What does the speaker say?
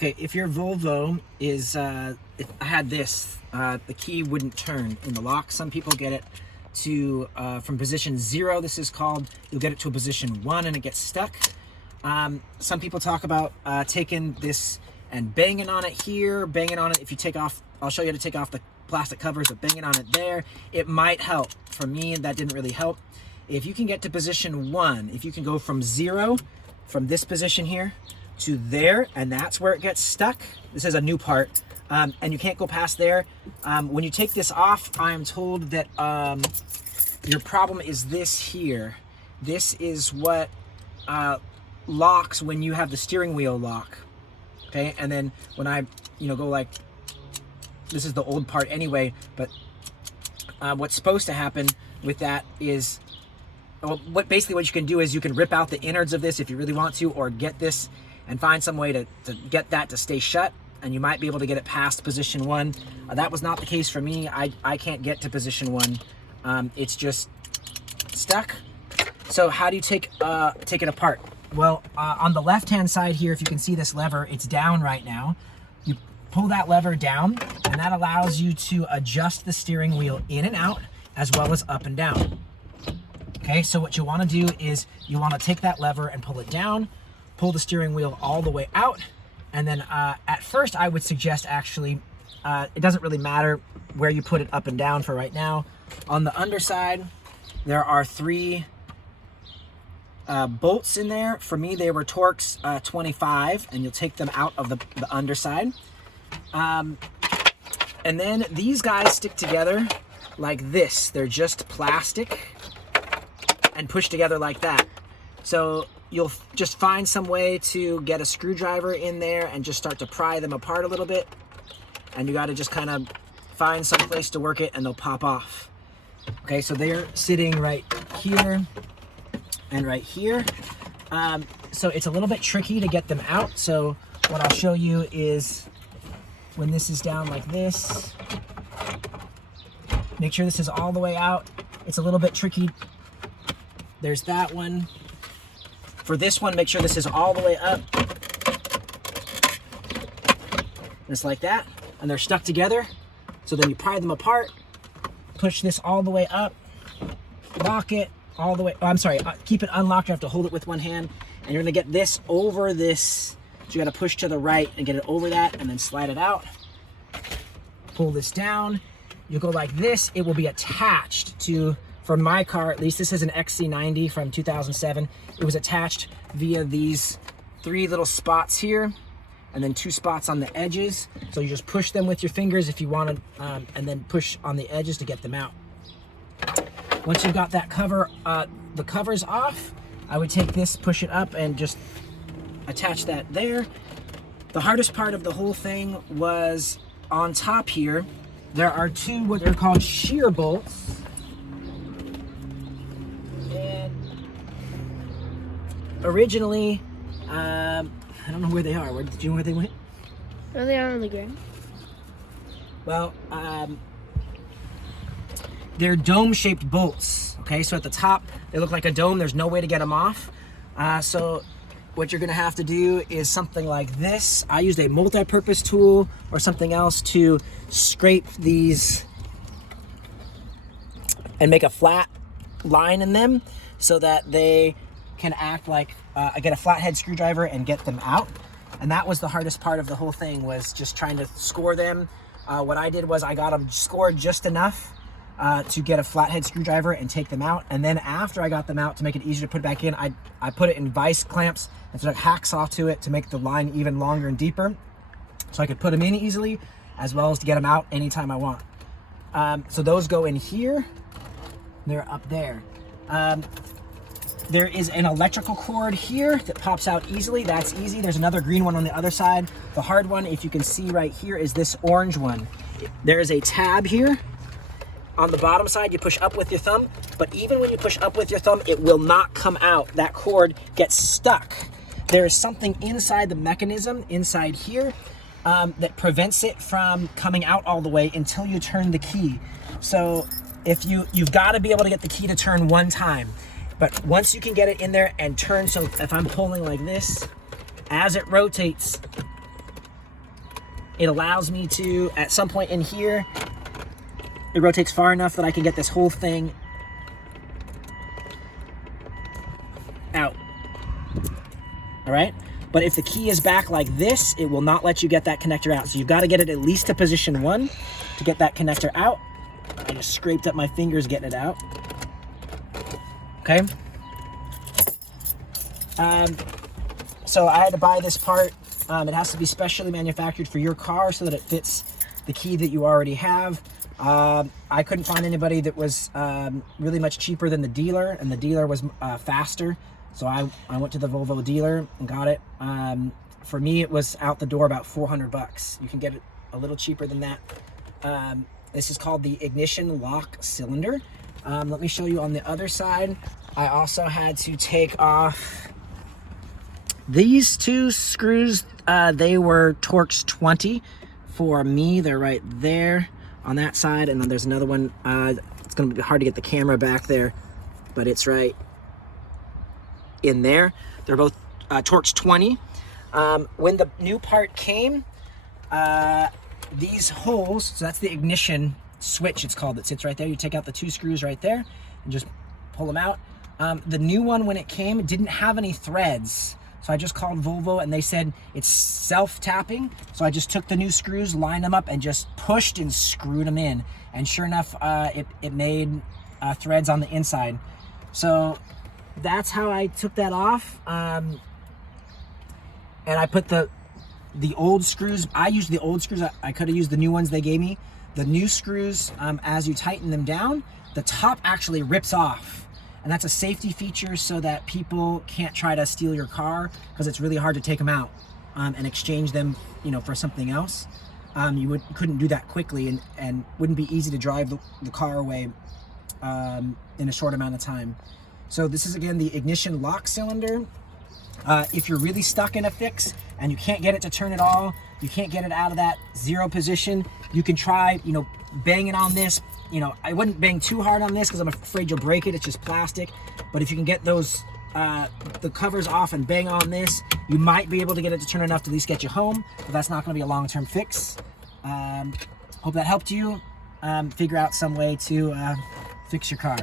Okay, if your Volvo is, if I had this, the key wouldn't turn in the lock. Some people get it to, from position 0, this is called, you'll get it to a position 1 and it gets stuck. Some people talk about taking this and banging on it here, banging on it. If you take off, I'll show you how to take off the plastic covers, but banging on it there, it might help. For me, that didn't really help. If you can get to position 1, if you can go from 0, from this position here, to there, and that's where it gets stuck. This is a new part, and you can't go past there. When you take this off, I am told that your problem is this here. This is what locks when you have the steering wheel lock. Okay, and then when I, go like, this is the old part anyway, but what's supposed to happen with that is, basically what you can do is you can rip out the innards of this if you really want to, or get this and find some way to get that to stay shut, and you might be able to get it past position 1. That was not the case for me. I can't get to position 1. It's just stuck. So how do you take it apart? Well, on the left-hand side here, if you can see this lever, it's down right now. You pull that lever down, and that allows you to adjust the steering wheel in and out, as well as up and down. Okay, so what you want to do is you want to take that lever and pull it down, pull the steering wheel all the way out, and then at first I would suggest actually, it doesn't really matter where you put it up and down for right now. On the underside, there are 3 bolts in there. For me, they were Torx 25, and you'll take them out of the underside. And then these guys stick together like this. They're just plastic and push together like that. So you'll just find some way to get a screwdriver in there and just start to pry them apart a little bit. And you got to just kind of find some place to work it, and they'll pop off. Okay, so they're sitting right here and right here. So it's a little bit tricky to get them out. So what I'll show you is when this is down like this, make sure this is all the way out. It's a little bit tricky. There's that one. For this one, make sure this is all the way up. Just like that. And they're stuck together. So then you pry them apart, push this all the way up, lock it all the way. Oh, I'm sorry, keep it unlocked. You have to hold it with one hand. And you're gonna get this over this. So you gotta push to the right and get it over that, and then slide it out. Pull this down. You go like this. It will be attached to, for my car at least, this is an XC90 from 2007. It was attached via these 3 little spots here, and then 2 spots on the edges. So you just push them with your fingers if you want to, and then push on the edges to get them out. Once you've got that cover, the covers off, I would take this, push it up, and just attach that there. The hardest part of the whole thing was on top here. There are 2 what are called shear bolts. Originally, I don't know where they are. Do you know where they went? No, they are on the ground. Well, they're dome-shaped bolts. Okay, so at the top, they look like a dome. There's no way to get them off. So what you're gonna have to do is something like this. I used a multi-purpose tool or something else to scrape these and make a flat line in them so that they can act like I get a flathead screwdriver and get them out. And that was the hardest part of the whole thing, was just trying to score them. What I did was I got them scored just enough to get a flathead screwdriver and take them out. And then after I got them out, to make it easier to put back in, I put it in vice clamps and took hacksaw to it to make the line even longer and deeper, so I could put them in easily, as well as to get them out anytime I want. So those go in here. They're up there. There is an electrical cord here that pops out easily. That's easy. There's another green one on the other side. The hard one, if you can see right here, is this orange one. There is a tab here. On the bottom side, you push up with your thumb, but even when you push up with your thumb, it will not come out. That cord gets stuck. There is something inside the mechanism, inside here, that prevents it from coming out all the way until you turn the key. So if you've got to be able to get the key to turn one time. But once you can get it in there and turn, so if I'm pulling like this, as it rotates, It allows me to, at some point in here, it rotates far enough that I can get this whole thing out. All right? But if the key is back like this, it will not let you get that connector out. So you've got to get it at least to position 1 to get that connector out. I just scraped up my fingers getting it out. Okay? So I had to buy this part. It has to be specially manufactured for your car so that it fits the key that you already have. I couldn't find anybody that was really much cheaper than the dealer, and the dealer was faster. So I went to the Volvo dealer and got it. For me, it was out the door about $400. You can get it a little cheaper than that. This is called the ignition lock cylinder. Let me show you on the other side. I also had to take off these 2 screws. They were Torx 20 for me. They're right there on that side, and then there's another one. It's going to be hard to get the camera back there, but it's right in there. They're both Torx 20. When the new part came, these holes, so that's the ignition switch, it's called, that sits right there. You take out the 2 screws right there and just pull them out. The new one, when it came, didn't have any threads. So I just called Volvo and they said it's self-tapping. So I just took the new screws, lined them up, and just pushed and screwed them in. And sure enough, it made threads on the inside. So that's how I took that off. And I put the old screws. I used the old screws. I could have used the new ones they gave me. The new screws, as you tighten them down, the top actually rips off. And that's a safety feature so that people can't try to steal your car, because it's really hard to take them out and exchange them, for something else. You couldn't do that quickly, and wouldn't be easy to drive the car away in a short amount of time. So this is, again, the ignition lock cylinder. If you're really stuck in a fix and you can't get it to turn at all, you can't get it out of that 0 position, you can try, banging on this. I wouldn't bang too hard on this because I'm afraid you'll break it. It's just plastic. But if you can get those, the covers off and bang on this, you might be able to get it to turn enough to at least get you home, but that's not going to be a long-term fix. Hope that helped you figure out some way to fix your car.